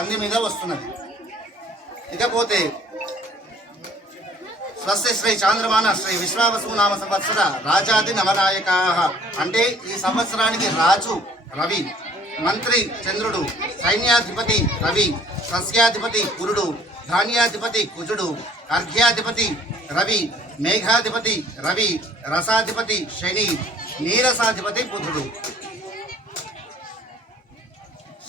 పంది మీద వస్తున్నది. ఇకపోతే స్వస్తి శ్రీ చాంద్రమాన శ్రీ విశ్వావసు నామ సంవత్సర రాజాది నవనాయకా అంటే ఈ సంవత్సరానికి రాజు రవి మంత్రి చంద్రుడు సైన్యాధిపతి రవి సస్యాధిపతి కురుడు ధాన్యాధిపతి కుజుడు అర్ఘ్యాధిపతి రవి మేఘాధిపతి రవి రసాధిపతి శని నీరసాధిపతి బుధుడు.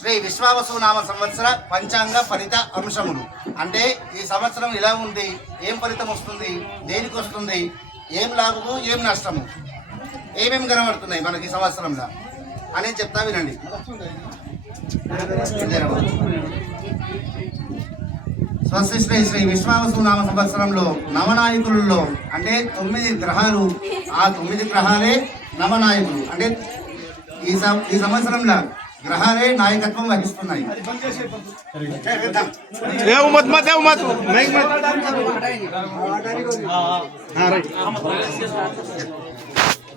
శ్రీ విశ్వావసు నామ సంవత్సర పంచాంగ ఫలిత అంశములు. అంటే ఈ సంవత్సరం ఇలా ఉంది ఏం ఫలితం వస్తుంది దేనికి వస్తుంది ఏం లాభము ఏం నష్టము ఏమేమి కనబడుతున్నాయి మనకి ఈ సంవత్సరంలో? అనేది చెప్తా వినండి. స్వస్తి శ్రీ శ్రీ విశ్వావసు నామ సంవత్సరంలో నవనాయకులలో అంటే తొమ్మిది గ్రహాలు ఆ తొమ్మిది గ్రహాలే నవనాయకులు. అంటే ఈ సం- ఈ సంవత్సరంలో గ్రహాలే నాయకత్వం వహిస్తున్నాయి.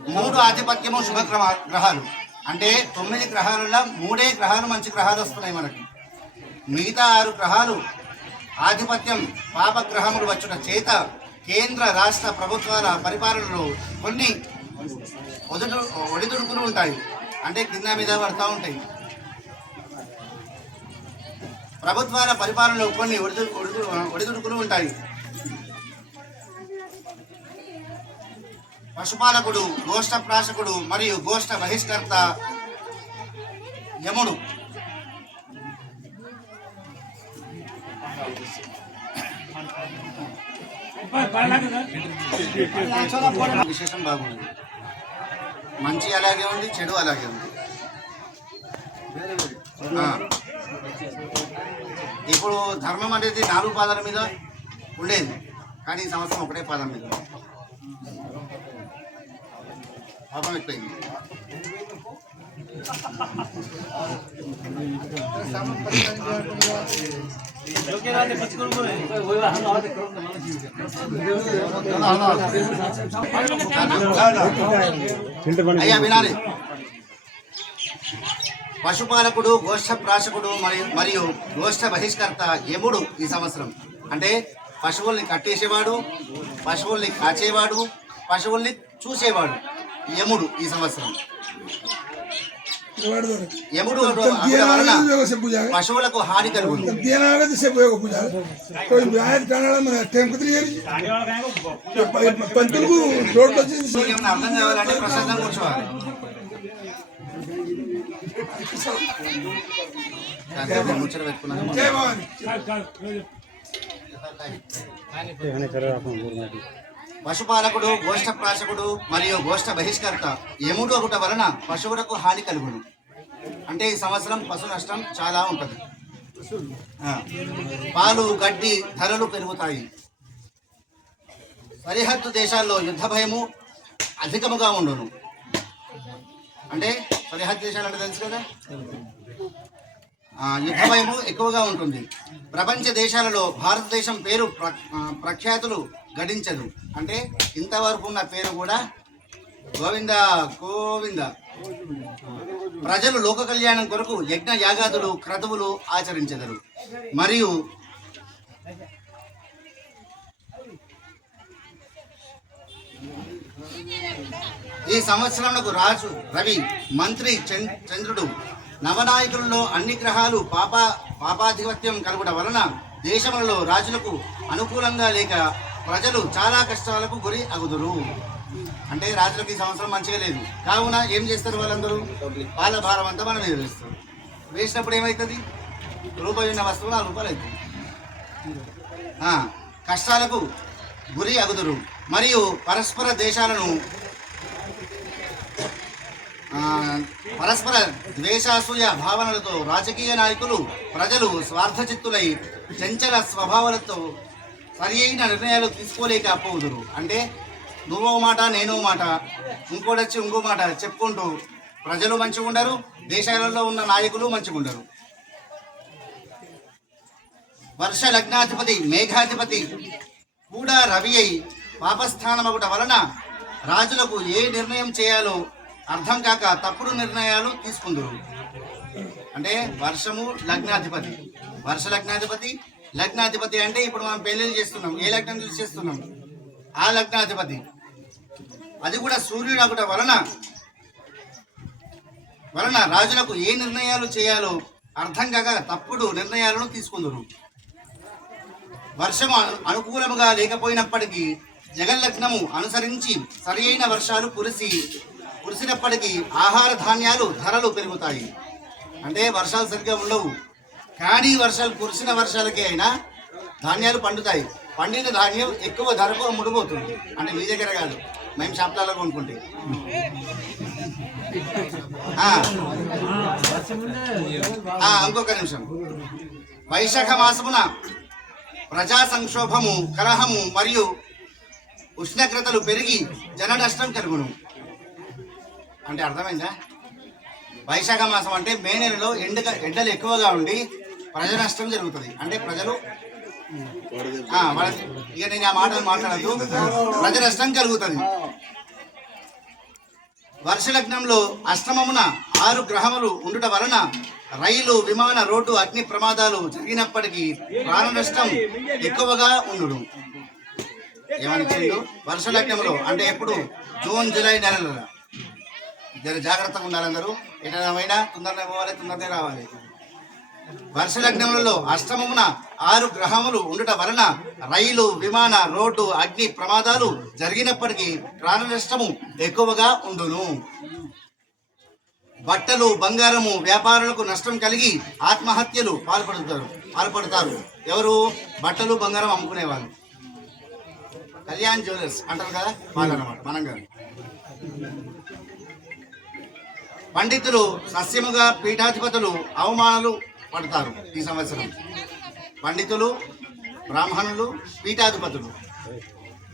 మూడు ఆధిపత్యము శుభ గ్రహ- గ్రహాలు. అంటే తొమ్మిది గ్రహాలలో మూడే గ్రహాలు మంచి గ్రహాలు వస్తున్నాయి మనకి. మిగతా ఆరు గ్రహాలు ఆధిపత్యం పాపగ్రహములు వచ్చుట చేత కేంద్ర రాష్ట్ర ప్రభుత్వాల పరిపాలనలో కొన్ని ఒదుడు ఒడిదుడుకులు ఉంటాయి. అంటే కింద మీద పడతా ఉంటాయి. ప్రభుత్వాల పరిపాలనలో కొన్ని ఒడిదు ఒడిదు- ఒడిదుడుకులు ఉంటాయి. పశుపాలకుడు గోష్ఠ ప్రాశకుడు మరియు గోష్ఠ బహిష్కర్త యముడు. విశేషం బాగుంది. మంచి అలాగే ఉంది చెడు అలాగే ఉంది. ఇప్పుడు ధర్మం అనేది నాలుగు పాదాల మీద ఉండేది. కానీ ఈ సంవత్సరం ఒకటే పాదం మీద. ఉంది. పాపం ఎక్కువైంది. అయ్యా వినాలి. పశుపాలకుడు గోష్ఠ ప్రాశకుడు మరియు మరియు గోష్ఠ బహిష్కర్త యముడు ఈ సంవత్సరం. అంటే పశువుల్ని కట్టేసేవాడు పశువుల్ని కాచేవాడు పశువుల్ని చూసేవాడు యముడు ఈ సంవత్సరం. యముడు పశువులకు హాని ఏమైనా అర్థం కావాలంటే ప్రశాంతంగా కూర్చోవాలి. ముచ్చట పెట్టుకున్నాను పశుపాలకుడు గోష్ఠ ప్రాశకుడు మరియు గోష్ఠ బహిష్కర్త ఏముడు ఒకట వలన పశువులకు హాని కలుగును. అంటే ఈ సంవత్సరం పశు నష్టం చాలా ఉంటుంది. పాలు గడ్డి ధరలు పెరుగుతాయి. సరిహద్దు దేశాల్లో యుద్ధ భయము అధికముగా ఉండును. అంటే సరిహద్దు దేశాలు అంటే తెలుసు కదా? యుద్ధ భయము ఎక్కువగా ఉంటుంది. ప్రపంచ దేశాలలో భారతదేశం పేరు ప్ర ప్రఖ్యాతులు గడించదు. అంటే ఇంతవరకు ఉన్న పేరు కూడా గోవింద గోవింద. ప్రజలు లోక కళ్యాణం కొరకు యజ్ఞ యాగాదులు క్రతువులు ఆచరించెదరు. మరియు ఈ సంవత్సరమునకు రాజు రవి మంత్రి చంద్రుడు నవనాయకులలో అన్ని గ్రహాలు పాప పాపాధిపత్యం కలుగుట వలన దేశములలో రాజులకు అనుకూలంగా లేక ప్రజలు చాలా కష్టాలకు గురి అగుదురు. అంటే రాజులకు ఈ సంవత్సరం మంచిగా లేదు. కావున ఏం చేస్తారు వాళ్ళందరూ? వాళ్ళ భారం అంతా మనం మీద వేస్తారు. వేసినప్పుడు ఏమవుతుంది రూపాయి ఉన్న వస్తువు నాలుగు రూపాయలు అవుతుంది కష్టాలకు గురి అగుదురు. మరియు పరస్పర దేశాలను పరస్పర ద్వేషాసూయ భావనలతో రాజకీయ నాయకులు ప్రజలు స్వార్థచిత్తులై చంచల స్వభావాలతో సరి అయిన నిర్ణయాలు తీసుకోలేకపోదురు. అంటే నువ్వో మాట నేనో మాట ఇంకోటి వచ్చి ఇంకో మాట చెప్పుకుంటూ ప్రజలు మంచిగా ఉండరు దేశాలలో ఉన్న నాయకులు మంచిగా ఉండరు వర్ష లగ్నాధిపతి మేఘాధిపతి కూడా రవి అయి పాపస్థానమగుట వలన రాజులకు ఏ నిర్ణయం చేయాలో అర్థం కాక తప్పుడు నిర్ణయాలు తీసుకుందరు. అంటే వర్షము లగ్నాధిపతి. వర్ష లగ్నాధిపతి లగ్నాధిపతి అంటే ఇప్పుడు మనం పెళ్ళిళ్ళు చేస్తున్నాం. ఏ లగ్నం చూసి చేస్తున్నాం? ఆ లగ్నాధిపతి. అది కూడా సూర్యుడు ఒకట వలన. వలన రాజులకు ఏ నిర్ణయాలు చేయాలో అర్థం కాక తప్పుడు నిర్ణయాలను తీసుకుందరు. వర్షము అనుకూలముగా లేకపోయినప్పటికీ జగల్లగ్నము అనుసరించి సరియైన వర్షాలు కురిసి కురిసినప్పటికీ ఆహార ధాన్యాలు ధరలు పెరుగుతాయి. అంటే వర్షాలు సరిగ్గా ఉండవు. కానీ వర్షాలు కురిసిన వర్షాలకే అయినా ధాన్యాలు పండుతాయి. పండిన ధాన్యం ఎక్కువ ధరకు అమ్ముడుపోతుంది అంటే మీ దగ్గర కాదు. మేము షాప్లలో కొనుక్కుంటే. ఇంకొక నిమిషం. వైశాఖ మాసమున ప్రజా సంక్షోభము కలహము మరియు ఉష్ణోగ్రతలు పెరిగి జన నష్టం కలుగును. అంటే అర్థమైందా? వైశాఖ మాసం అంటే మే నెలలో ఎండక ఎండలు ఎక్కువగా ఉండి ప్రజ నష్టం జరుగుతుంది. అంటే ప్రజలు ఇక నేను ఆ మాటలు మాట్లాడద్దు. ప్రజ నష్టం కలుగుతుంది. వర్షలగ్నంలో అష్టమమున ఆరు గ్రహములు ఉండుట వలన రైలు విమాన రోడ్డు అగ్ని ప్రమాదాలు జరిగినప్పటికీ ప్రాణ నష్టం ఎక్కువగా ఉండును. ఏమని వర్ష లగ్నంలో అంటే ఎప్పుడు? జూన్ జూలై నెలలో. జర జాగ్రత్తగా ఉండాలందరూ ఎటైనా తొందరనే పోవాలి తొందరనే రావాలి. వర్ష లగ్నములలో అష్టమమున ఆరు గ్రహములు ఉండుట వలన రైలు విమాన రోడ్డు అగ్ని ప్రమాదాలు జరిగినప్పటికీ ప్రాణ నష్టము ఎక్కువగా ఉండును. బట్టలు బంగారము వ్యాపారులకు నష్టం కలిగి ఆత్మహత్యలు పాల్పడుతారు పాల్పడతారు. ఎవరు? బట్టలు బంగారం అమ్ముకునేవాళ్ళు. కళ్యాణ్ జ్యువెలర్స్ అంటారు కదా వాళ్ళనమాట మనం కాదు పండితులు సస్యముగా పీఠాధిపతులు అవమానాలు పడతారు ఈ సంవత్సరం. పండితులు బ్రాహ్మణులు పీఠాధిపతులు.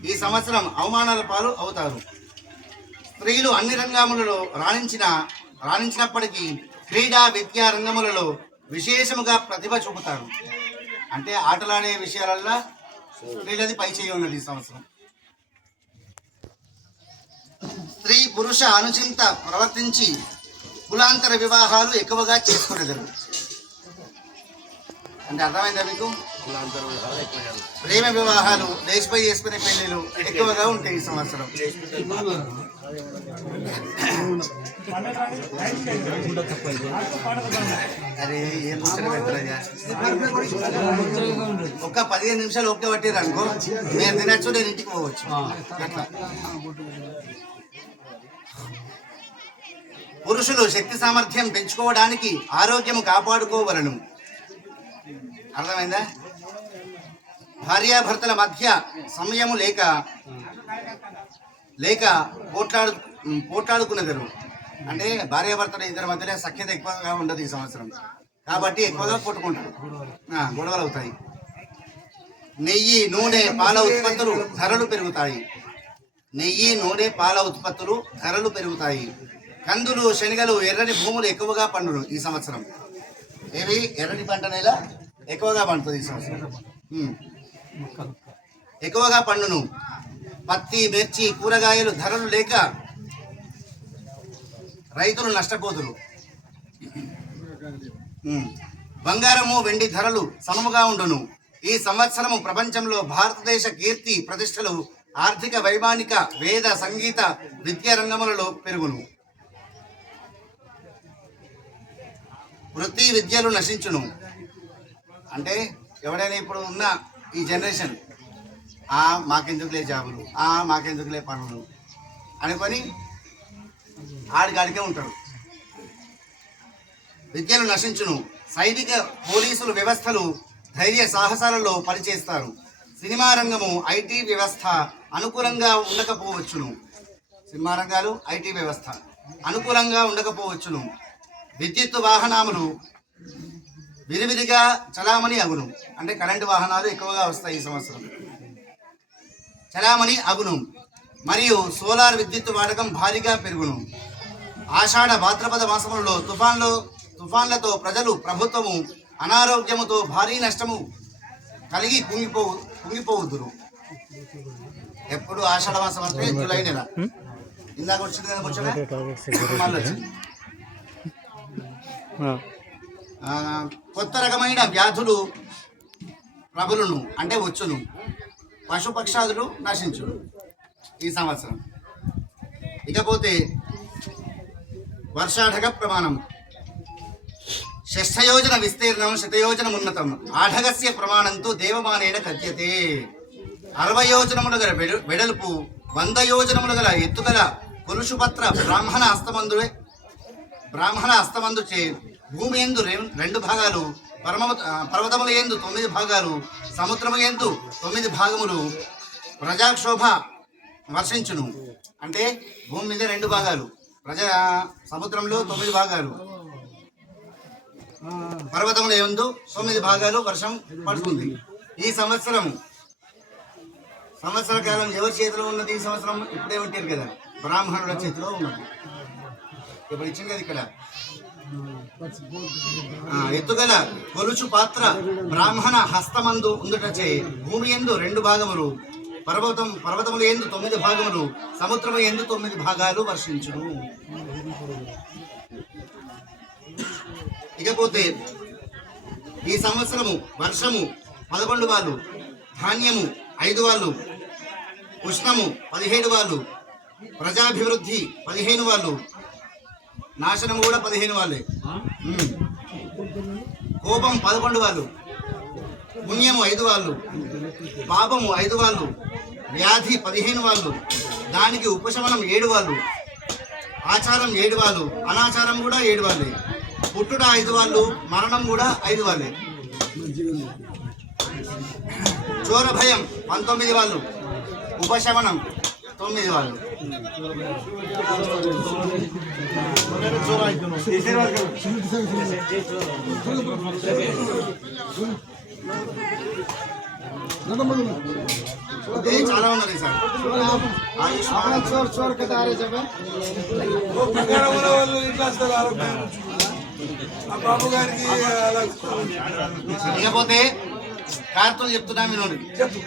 ఈ సంవత్సరం అవమానాల పాలు అవుతారు. స్త్రీలు అన్ని రంగములలో రాణించిన రాణించినప్పటికీ క్రీడా విద్యా రంగములలో విశేషముగా ప్రతిభ చూపుతారు. అంటే ఆటలాడే విషయాలల్లో స్త్రీలది పై చేయి ఉన్నది ఈ సంవత్సరం. స్త్రీ పురుష అనుచింత ప్రవర్తించి కులాంతర వివాహాలు ఎక్కువగా చేసుకునేదారు. అంటే అర్థమైందా మీకు? ప్రేమ వివాహాలు లేచిపోయి చేసుకునే పెళ్ళిలు ఎక్కువగా ఉంటాయి ఈ సంవత్సరం. అరే ఏం ఒక్క పదిహేను నిమిషాలు ఒకే పట్టిరు అనుకో. నేను తినచ్చు నేను ఇంటికి పోవచ్చు. అట్లా. పురుషులు శక్తి సామర్థ్యం పెంచుకోవడానికి ఆరోగ్యము కాపాడుకోవలను. అర్థమైందా? భార్యాభర్తల మధ్య సమయము లేక లేక పోట్లాడు పోట్లాడుకునేదరు. అంటే భార్యాభర్తల ఇద్దరి మధ్యలో సఖ్యత ఎక్కువగా ఉండదు ఈ సంవత్సరం. కాబట్టి ఎక్కువగా కొట్టుకుంటారు. గొడవలు అవుతాయి. నెయ్యి నూనె పాల ఉత్పత్తులు ధరలు పెరుగుతాయి. నెయ్యి నూనె పాల ఉత్పత్తులు ధరలు పెరుగుతాయి. కందులు శనగలు ఎర్రని భూములు ఎక్కువగా పండును ఈ సంవత్సరం. ఏవి? ఎర్రని పంట నేల ఎక్కువగా పండుతుంది ఈ సంవత్సరం. ఎక్కువగా పండును. పత్తి మిర్చి కూరగాయలు ధరలు లేక రైతులు నష్టపోతురు బంగారము వెండి ధరలు సమముగా ఉండును. ఈ సంవత్సరము ప్రపంచంలో భారతదేశ కీర్తి ప్రతిష్టలు ఆర్థిక వైమానిక వేద సంగీత విద్యా రంగములలో పెరుగును. వృత్తి విద్యలు నశించును. అంటే ఎవడైనా ఇప్పుడు ఉన్న ఈ జనరేషన్ ఆ మాకెందుకులే జాబులు ఆ మాకెందుకులే పనులు అనుకొని ఆడికాడికే ఉంటాడు. విద్యలు నశించును. సైనిక పోలీసులు వ్యవస్థలు ధైర్య సాహసాలలో పనిచేస్తారు. సినిమా రంగము ఐటీ వ్యవస్థ అనుకూలంగా ఉండకపోవచ్చును. సినిమా రంగాలు ఐటీ వ్యవస్థ అనుకూలంగా ఉండకపోవచ్చును. విద్యుత్ వాహనములు విరివిరిగా చలామణి అగును. అంటే కరెంటు వాహనాలు ఎక్కువగా వస్తాయి ఈ సంవత్సరం. చలామణి అగును. మరియు సోలార్ విద్యుత్ వాడకం భారీగా పెరుగును. ఆషాఢ భాద్రపద మాసములలో తుఫాన్లు తుఫాన్లతో ప్రజలు ప్రభుత్వము అనారోగ్యముతో భారీ నష్టము కలిగి కుంగిపోవు కుంగిపోవుదురు. ఎప్పుడు ఆషాఢ మాసం అంటే జూలై నెల. ఇందాక వచ్చింది కదా మళ్ళీ కొత్త రకమైన వ్యాధులు ప్రబలును అంటే వచ్చును. పశుపక్షాదులు నశించును ఈ సంవత్సరం. ఇకపోతే వర్షాఢక ప్రమాణం. షష్ఠయోజన విస్తీర్ణం శతయోజనం ఉన్నతం. ఆఢగస్య ప్రమాణంతో దేవమానేన కథ్యతే. అరవై యోజనములు గల వెడల్పు వంద యోజనములు గల ఎత్తుగల కొలుషుపత్ర బ్రాహ్మణ హస్తమందుడే బ్రాహ్మణ అస్తమందు చే భూమి ఎందు రెండు భాగాలు పరమ పర్వతముల ఎందు తొమ్మిది భాగాలు సముద్రము ఎందు తొమ్మిది భాగములు ప్రజాక్షోభ వర్షించును. అంటే భూమి మీద రెండు భాగాలు ప్రజా సముద్రంలో తొమ్మిది భాగాలు. పర్వతముల ఎందు తొమ్మిది భాగాలు వర్షం పడుతుంది. ఈ సంవత్సరం సంవత్సర కాలం ఎవరి చేతిలో ఉన్నది? ఈ సంవత్సరం ఇప్పుడే ఉంటారు కదా బ్రాహ్మణుల చేతిలో ఉన్నది. ఇప్పుడు ఇచ్చింది కదా ఇక్కడ ఎత్తుగల కొలుచు పాత్ర బ్రాహ్మణ హస్తమందు ఉందుటచే భూమి ఎందు రెండు భాగములు పర్వతం పర్వతముల ఎందు తొమ్మిది భాగములు సముద్రము ఎందు తొమ్మిది భాగాలు వర్షించును. ఇకపోతే ఈ సంవత్సరము వర్షము పదకొండు వాళ్ళు ధాన్యము ఐదు వాళ్ళు ఉష్ణము పదిహేడు వాళ్ళు ప్రజాభివృద్ధి పదిహేను వాళ్ళు నాశనము కూడా పదిహేను వాళ్ళే. కోపం పదకొండు వాళ్ళు. పుణ్యము ఐదు వాళ్ళు. పాపము ఐదు వాళ్ళు. వ్యాధి పదిహేను వాళ్ళు. దానికి ఉపశమనం ఏడు వాళ్ళు. ఆచారం ఏడు వాళ్ళు. అనాచారం కూడా ఏడు వాళ్ళే. పుట్టుట ఐదు వాళ్ళు. మరణం కూడా ఐదు వాళ్ళే. చోర భయం పంతొమ్మిది వాళ్ళు. ఉపశమనం తొమ్మిది వాళ్ళు. చాలా ఉన్నది సార్ ఆయుష్మాన్ బాబు గారికి అలా ఇకపోతే కార్తీలు చెప్తున్నా వినండి చెప్పు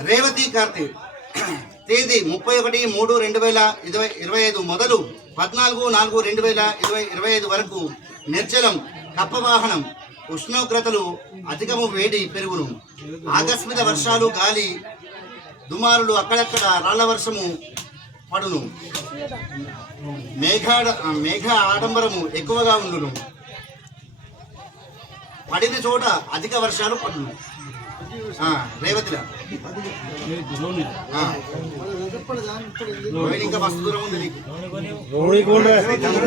రేవతి కార్తీ తేదీ ముప్పై ఒకటి మూడు రెండు వేల ఇరవై ఇరవై ఐదు మొదలు పద్నాలుగు నాలుగు రెండు వేల ఇరవై ఇరవై ఐదు వరకు నిర్జలం కప్పవాహనం ఉష్ణోగ్రతలు అధికము వేడి పెరుగును. ఆకస్మిక వర్షాలు గాలి దుమారులు అక్కడక్కడ రాళ్ళ వర్షము పడును. మేఘాడ మేఘ ఆడంబరము ఎక్కువగా ఉండును. పడిన చోట అధిక వర్షాలు పడును. రోణి కూడా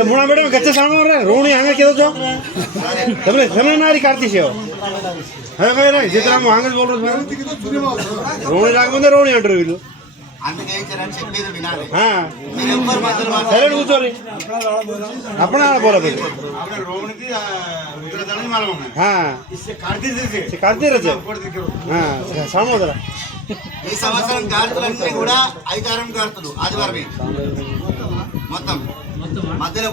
మూడా మేడం గచ్చ సామాన్ రోణి హంగ కేదో తమరే సమనారి కార్తీసేవ్ హే హే జితరాము హంగ బోల్ రోజు రోణి రాకముందే రోణి అంటారు వీళ్ళు సరే కూర్చోరి. ఈ సంవత్సరం కార్తులన్నీ కూడా ఐదారం కార్తులు ఆదివారమే మొత్తం. మధ్యలో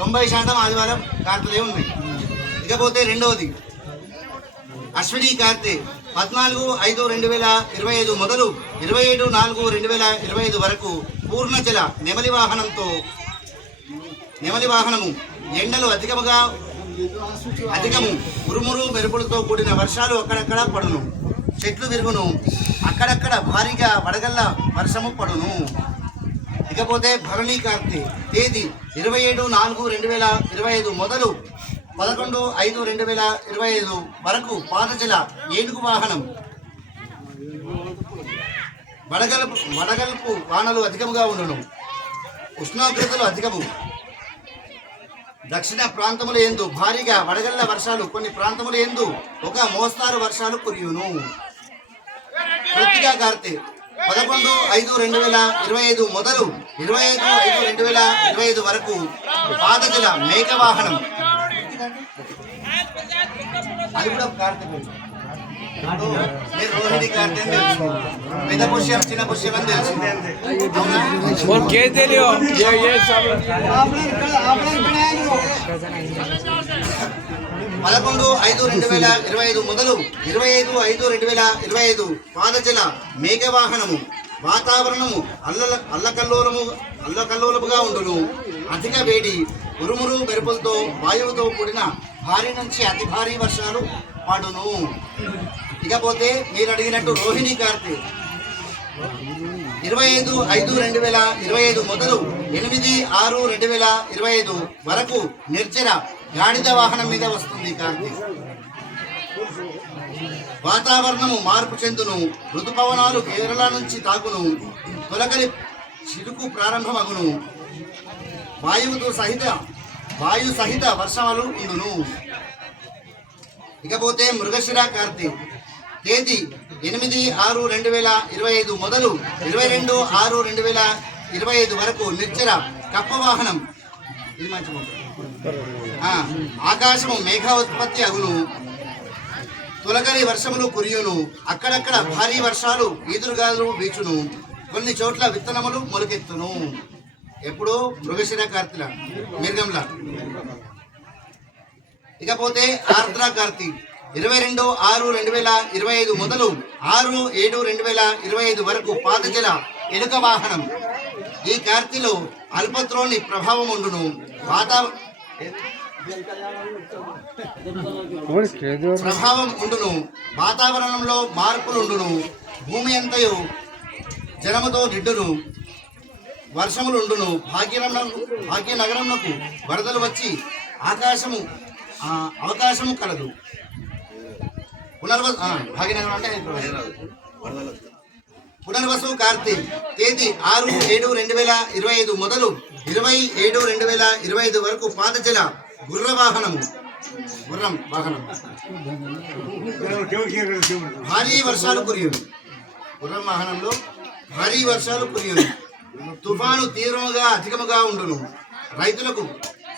తొంభై శాతం ఆదివారం కార్తులే ఉంది ఇకపోతే రెండవది. అశ్విని కార్తీ పద్నాలుగు ఐదు రెండు వేల ఇరవై ఐదు మొదలు ఇరవై ఏడు నాలుగు రెండు వేల ఇరవై ఐదు వరకు పూర్ణజల నెమలి వాహనంతో నెమలి వాహనము ఎండలు అధికముగా అధికము ఉరుమురు మెరుపులతో కూడిన వర్షాలు అక్కడక్కడ పడును. చెట్లు విరుగును. అక్కడక్కడ భారీగా వడగల్ల వర్షము పడును. ఇకపోతే భరణి తేదీ ఇరవై ఏడు నాలుగు రెండు వేల ఇరవై ఐదు మొదలు పదకొండు ఐదు రెండు వేల ఇరవై ఐదు వరకు పాదజల ఏనుగు వాహనం. వడగల్పు వడగల్పు వానలు అధికముగా ఉండును. ఉష్ణోగ్రతలు అధికము. దక్షిణ ప్రాంతముల ఎందు భారీగా వడగళ్ళ వర్షాలు కొన్ని ప్రాంతముల ఎందు ఒక మోస్తారు వర్షాలు కురియును. కృతిగా కార్తె పదకొండు ఐదు రెండు వేల ఇరవై ఐదు మొదలు ఇరవై ఐదు ఐదు రెండు వేల ఇరవై ఐదు వరకు పాదజల మేఘవాహనం. చిన్న పదకొండు ఐదు రెండు వేల ఇరవై ఐదు మొదలు. ఇరవై ఐదు ఐదు రెండు వేల ఇరవై ఐదు పాదజల మేఘవాహనము వాతావరణము అల్ల అల్లకల్లోలము అల్లకల్లోలముగా ఉండును. అధిక వేడి ఉరుమురు మెరుపులతో వాయువుతో కూడిన భారీ నుంచి అతి భారీ వర్షాలు పడును. ఇకపోతే మీరు అడిగినట్టు రోహిణి కార్తీ ఇరవై ఐదు ఐదు రెండు వేల ఇరవై ఐదు మొదలు ఎనిమిది ఆరు రెండు వేల ఇరవై ఐదు వరకు నిర్జర గాడిద వాహనం మీద వస్తుంది కార్తీ వాతావరణము మార్పు చెందును. ఋతుపవనాలు కేరళ నుంచి తాకును తొలకరి చిరుకు ప్రారంభమగును. వాయువుతో సహిత వాయు సహిత వర్షములు ఉండును ఇకపోతే మృగశిర కార్తి. తేదీ ఎనిమిది ఆరు రెండు వేల ఇరవై ఐదు మొదలు ఇరవై రెండు ఆరు రెండు వేల ఇరవై ఐదు వరకు నిర్చర కప్ప వాహనం ఆకాశము మేఘ ఉత్పత్తి అగును. తొలకరి వర్షములు కురియును. అక్కడక్కడ భారీ వర్షాలు ఈదురుగాలు వీచును. కొన్ని చోట్ల విత్తనములు మొలకెత్తును. ఎప్పుడు మృగశిర కార్తీల మిర్గంల ఇకపోతే ఆర్ద్ర కార్తీ ఇరవై రెండు ఆరు రెండు వేల ఇరవై ఐదు మొదలు ఆరు ఏడు రెండు వేల ఇరవై ఐదు వరకు పాదజల ఎలుక వాహనం. ఈ కార్తీలో అల్పత్రోని ప్రభావం ఉండును వాతావరణ ప్రభావం ఉండును. వాతావరణంలో మార్పులు ఉండును భూమి అంతయు జలముతో నిండును. వర్షములు ఉండును. భాగ్యనగరం భాగ్యనగరంకు వరదలు వచ్చి ఆకాశము అవకాశము కలదు. పునర్వ భాగ్యనగరం అంటే పునర్వసు కార్తీక్ తేదీ ఆరు ఏడు రెండు వేల ఇరవై ఐదు మొదలు ఇరవై ఏడు రెండు వేల ఇరవై ఐదు వరకు పాదజల గుర్ర వాహనము గుర్రం వాహనం. భారీ వర్షాలు కురియు గుర్రం వాహనంలో భారీ వర్షాలు కురియు తుఫాను తీవ్రముగా అధికముగా ఉండును. రైతులకు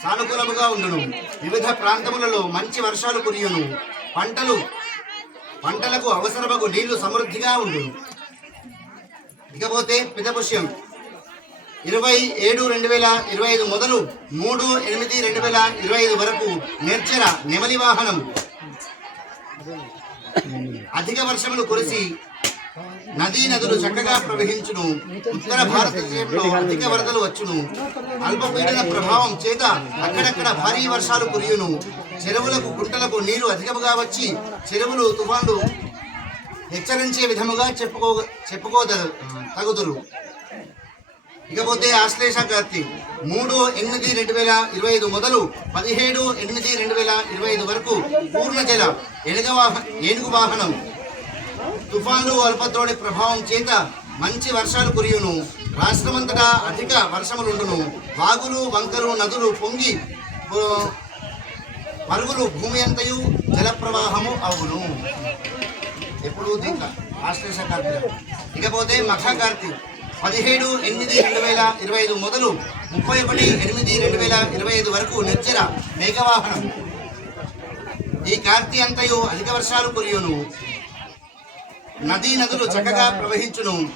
సానుకూలముగా ఉండును. వివిధ ప్రాంతములలో మంచి వర్షాలు కురియును. పంటలు పంటలకు అవసరమగు నీళ్ళు సమృద్ధిగా ఉండును. ఇకపోతే పితపుష్యం ఇరవై ఏడు రెండు వేల ఇరవై ఐదు మొదలు మూడు ఎనిమిది రెండు వేల ఇరవై ఐదు వరకు నిర్జర నెమలి వాహనం అధిక వర్షములు కురిసి నదీ నదులు చక్కగా ప్రవహించును. ఉత్తర భారతదేశంలో అధిక వరదలు వచ్చును. అల్పపీడన ప్రభావం చేత అక్కడక్కడ భారీ వర్షాలు కురియును. చెరువులకు గుంటలకు నీరు అధికముగా వచ్చి చెరువులు తుఫాన్లు హెచ్చరించే విధముగా చెప్పుకో చెప్పుకోద తగుదురు ఇకపోతే ఆశ్లేష కార్తీ. మూడు ఎనిమిది రెండు వేల ఇరవై ఐదు మొదలు పదిహేడు ఎనిమిది రెండు వేల ఇరవై ఐదు వరకు పూర్ణ జల ఏనుగ వాహ ఏనుగు వాహనం తుఫాన్లు అల్పద్రోణి ప్రభావం చేత మంచి వర్షాలు కురియును. రాష్ట్రమంతటా అధిక వర్షములుండును. వాగులు వంకలు నదులు పొంగి పో- పరుగులు భూమి అంతయు జల ప్రవాహము అవును. ఎప్పుడు దీంట్లో ఆశ్లేష కార్తీక ఇకపోతే మఖకార్తి పదిహేడు ఎనిమిది రెండు వేల ఇరవై ఐదు మొదలు ముప్పై ఒకటి ఎనిమిది రెండు వేల ఇరవై ఐదు వరకు నిర్జర మేఘవాహనం. ఈ కార్తీ అంతయు అధిక వర్షాలు కురియును. నదీ నదులు చక్కగా ప్రవహించును.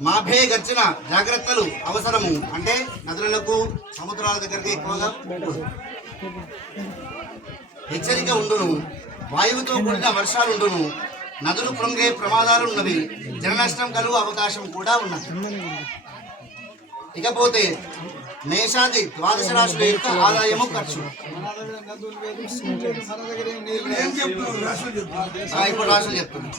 మాభే గర్చిన జాగ్రత్తలు అవసరము. అంటే నదులకు సముద్రాల దగ్గరికి ఎక్కువగా హెచ్చరిక ఉండును. వాయువుతో కూడిన వర్షాలు ఉండును. నదులు కృంగే ప్రమాదాలు ఉన్నవి. జన నష్టం కలుగు అవకాశం కూడా ఉన్నది. ఇకపోతే మేషాది ద్వాదశ రాశుల యొక్క ఆదాయము ఖర్చు. ఇప్పుడు రాశులు చెప్తుంది